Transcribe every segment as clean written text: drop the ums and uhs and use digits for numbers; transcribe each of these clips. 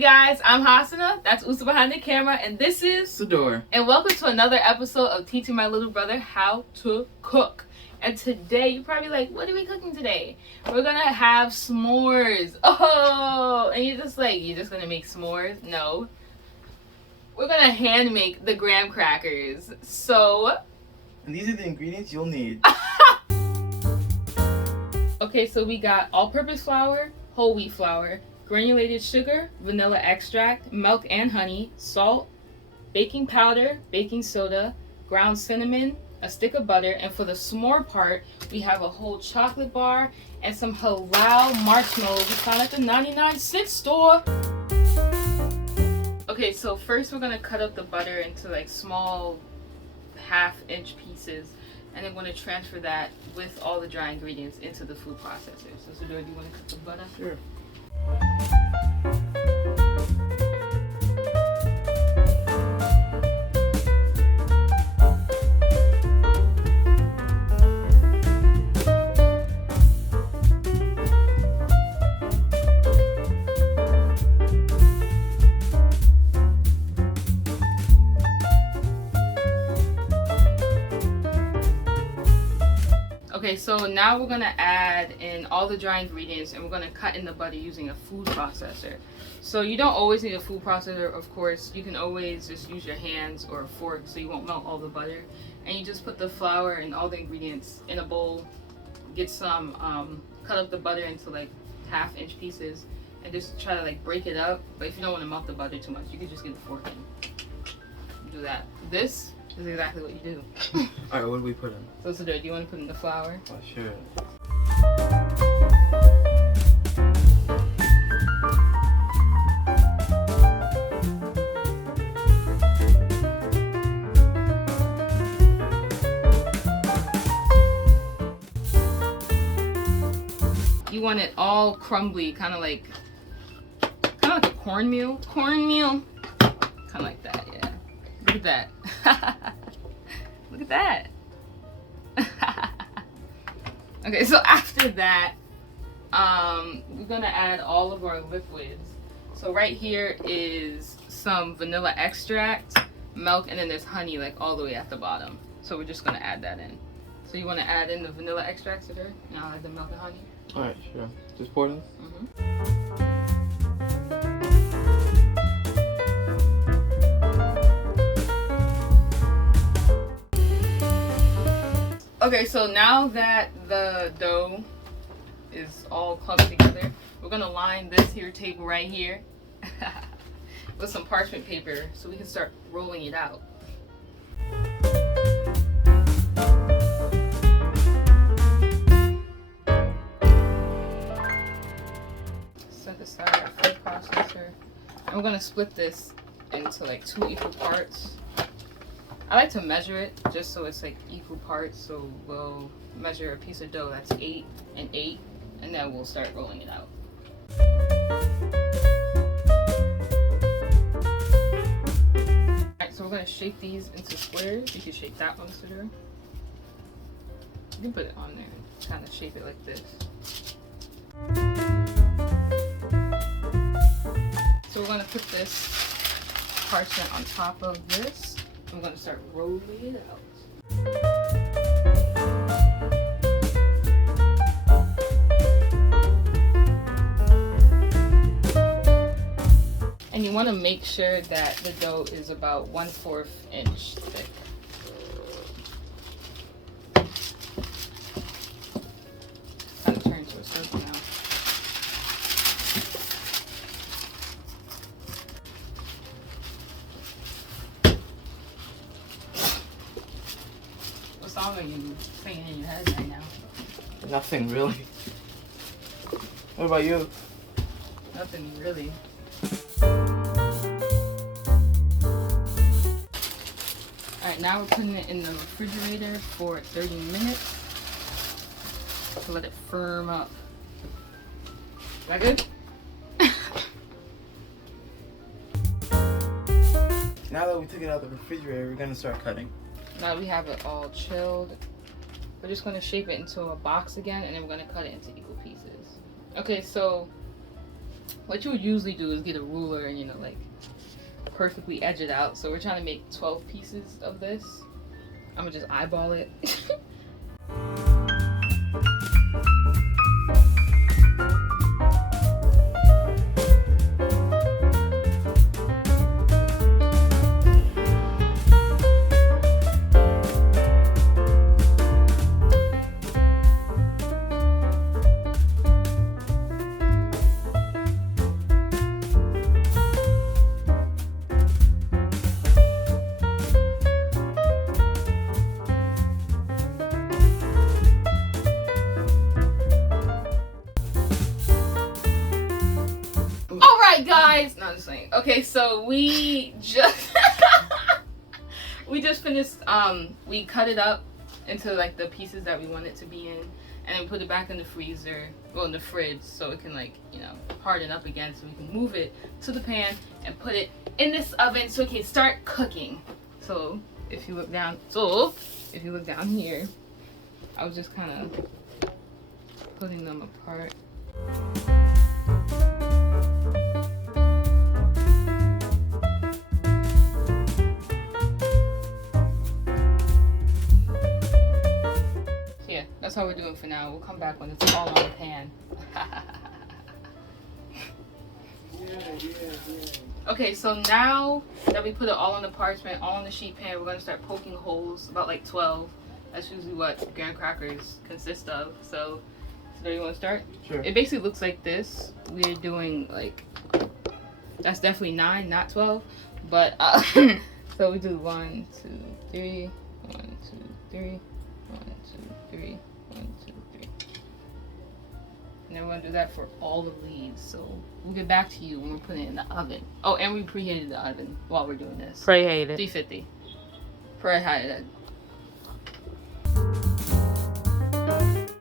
you guys? I'm Haswaa, that's Usa behind the camera, and this is Sador. And welcome to another episode of teaching my little brother how to cook. And today, you're probably like, what are we cooking today? We're gonna have s'mores. Oh, and you're just gonna make s'mores? No. We're gonna hand make the graham crackers. So. And these are the ingredients you'll need. Okay, so we got all-purpose flour, whole wheat flour, granulated sugar, vanilla extract, milk and honey, salt, baking powder, baking soda, ground cinnamon, a stick of butter, and for the s'more part, we have a whole chocolate bar and some halal marshmallows we found at the 99-cent store. Okay, so first we're gonna cut up the butter into like small half-inch pieces, and then we're gonna transfer that with all the dry ingredients into the food processor. So, do you want to cook the butter? Sure. Okay, so now we're gonna add in all the dry ingredients and we're gonna cut in the butter using a food processor. So you don't always need a food processor, of course. You can always just use your hands or a fork so you won't melt all the butter. And you just put the flour and all the ingredients in a bowl, get some, cut up the butter into like half-inch pieces and just try to like break it up. But if you don't want to melt the butter too much, you can just get the fork and do that. This is exactly what you do. Alright, what do we put in? So do you want to put in the flour? Oh, sure. You want it all crumbly, kind of like a cornmeal. Cornmeal. Kind of like that, yeah. Look at that. Look at that. Okay, so after that, we're gonna add all of our liquids. So right here is some vanilla extract, milk, and then there's honey like all the way at the bottom. So we're just gonna add that in. So you wanna add in the vanilla extract to there? And I'll add the milk and honey. Alright, sure. Just pour them? Okay, so now that the dough is all clumped together, we're gonna line this here table right here with some parchment paper so we can start rolling it out. Set aside our food processor. And we're gonna split this into like 2 equal parts. I like to measure it just so it's like equal parts. So we'll measure a piece of dough that's 8 and 8, and then we'll start rolling it out. Alright, so we're gonna shape these into squares. You can shape that one, Sador. You can put it on there and kind of shape it like this. So we're gonna put this parchment on top of this. I'm going to start rolling it out. And you want to make sure that the dough is about 1/4 inch thick. Kind of turn to a circle now. What song are you singing in your head right now? Nothing really. What about you? Nothing really. Alright, now we're putting it in the refrigerator for 30 minutes to let it firm up. Is that good? Now that we took it out of the refrigerator, we're gonna start cutting. Now we have it all chilled. We're just going to shape it into a box again, and then we're going to cut it into equal pieces. Okay, so what you would usually do is get a ruler and, you know, like perfectly edge it out. So we're trying to make 12 pieces of this. I'm gonna just eyeball it. Guys, no, I'm just saying. Okay, so we just we just finished. We cut it up into like the pieces that we want it to be in, and then put it back in the freezer, well, in the fridge, so it can, like, you know, harden up again, so we can move it to the pan and put it in this oven so it can start cooking. So if you look down, here, I was just kind of putting them apart. That's how we're doing for now. We'll come back when it's all on the pan. Okay, so now that we put it all on the parchment, all on the sheet pan, we're going to start poking holes, about like 12. That's usually what graham crackers consist of. So do you want to start? Sure. It basically looks like this. We're doing like, that's definitely 9, not 12. But, so we do 1, 2, 3, 1, 2, 3, 1, 2, 3. 1, 2, 3. And then we're gonna do that for all the leaves. So we'll get back to you when we're putting it in the oven. Oh, and we preheated the oven while we're doing this. Preheated. 350. Preheated.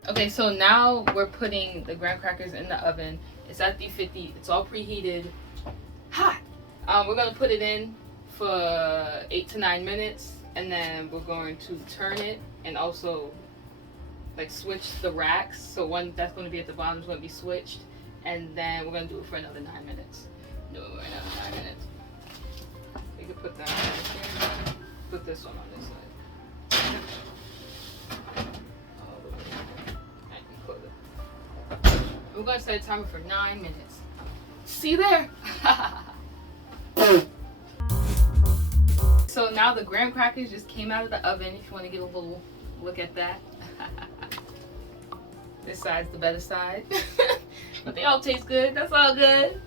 Okay, so now we're putting the graham crackers in the oven. It's at 350. It's all preheated. Hot. We're gonna put it in for 8 to 9 minutes, and then we're going to turn it and also like switch the racks. So one that's going to be at the bottom is going to be switched, and then we're going to do it for another 9 minutes. Do it for another 9 minutes. You can put that right here. Put this one on this side. All the way. And you close it. We're going to set a timer for 9 minutes. See you there. So now the graham crackers just came out of the oven. If you want to get a little look at that. This side's the better side. But they all taste good. That's all good.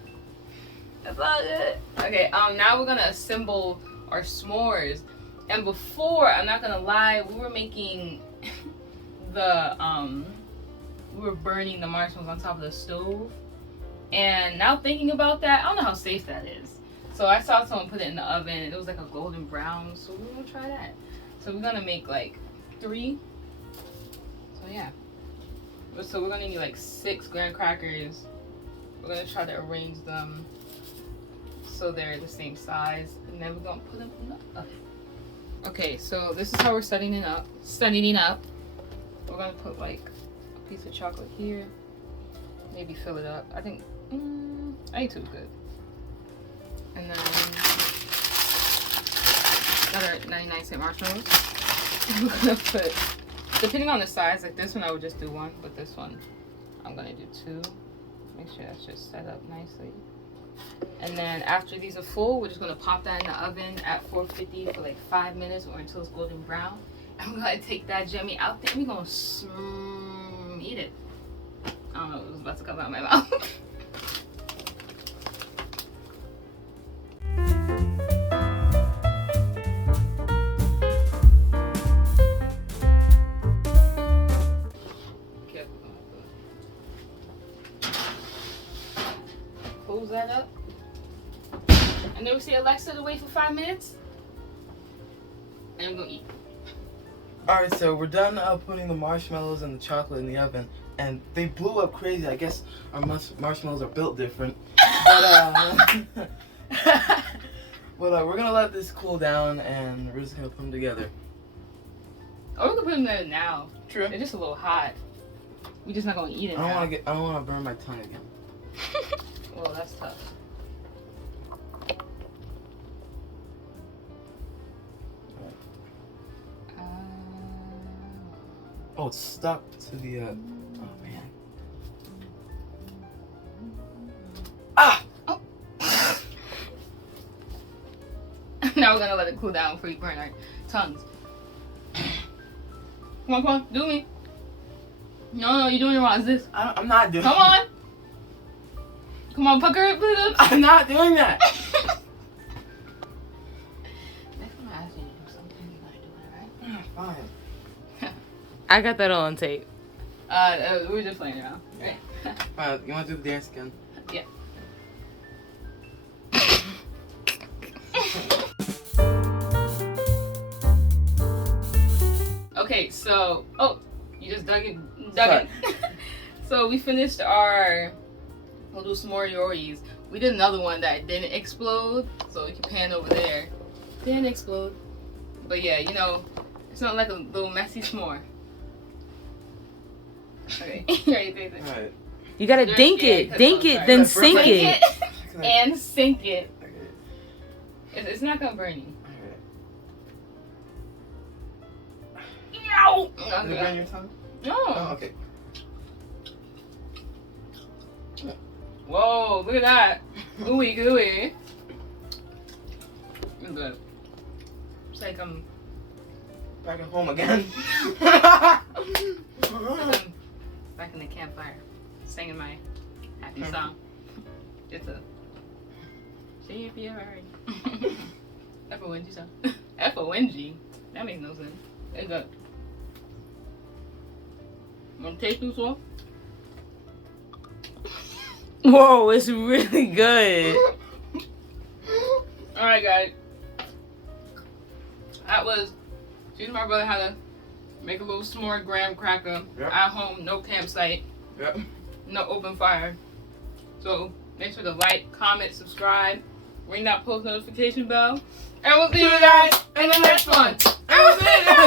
That's all good. Okay, now we're gonna assemble our s'mores. And before, I'm not gonna lie, we were making the we were burning the marshmallows on top of the stove. And now thinking about that, I don't know how safe that is. So I saw someone put it in the oven and it was like a golden brown, so we're gonna try that. So we're gonna make like 3. So yeah. So we're gonna need like 6 graham crackers. We're gonna try to arrange them so they're the same size, and then we're gonna put them in the oven. Okay, so this is how we're setting it up. We're gonna put like a piece of chocolate here. Maybe fill it up. I think 2 is good. And then another 99-cent marshmallows. We're gonna put, depending on the size, like this one I would just do 1, but this one I'm gonna do 2. Make sure that's just set up nicely. And then after these are full, we're just gonna pop that in the oven at 450 for like 5 minutes or until it's golden brown. And we're gonna take that Jemmy out there and we're gonna eat it. I don't know what was about to come out of my mouth. Close that up. And then we say Alexa to wait for 5 minutes. And I'm gonna eat. Alright, so we're done putting the marshmallows and the chocolate in the oven. And they blew up crazy. I guess our marshmallows are built different. But, we're gonna let this cool down and we're just gonna put them together. Or we can put them there now. True. They're just a little hot. We're just not gonna eat it now. I don't wanna burn my tongue again. Oh, that's tough. Oh, it's stuck to the. Oh man. Ah! Oh. Now we're gonna let it cool down before you burn our tongues. Come on, do me. No, you're doing it wrong. Is this? I'm not doing. Come on. Come on, pucker it, put it up. I'm not doing that. Next time I ask you to do something, you gotta do it, right? Fine. I got that on tape. We're just playing around, right? You want to do the dance again? Yeah. Okay, so you just dug in. So we finished our. We'll do some more yoris. We did another one that didn't explode, so you can pan over there. Didn't explode, but yeah, you know, it's not like a little messy s'more. Okay, right. Alright. You gotta dink it, then sink it. And sink it. Okay. It's not gonna burn you. Alright. Ow! Did it burn your tongue? No. Oh, okay. Whoa, look at that. Ooey gooey. It's good. It's like I'm Back at home again. back in the campfire, singing my happy song. It's a CPR. FONG song. FONG? That makes no sense. It's good. Want to taste this one? Whoa, it's really good. Alright, guys. That was teaching my brother how to make a little s'more graham cracker at home, no campsite, no open fire. So make sure to like, comment, subscribe, ring that post notification bell, and we'll see you guys in the next one. And we'll see you guys.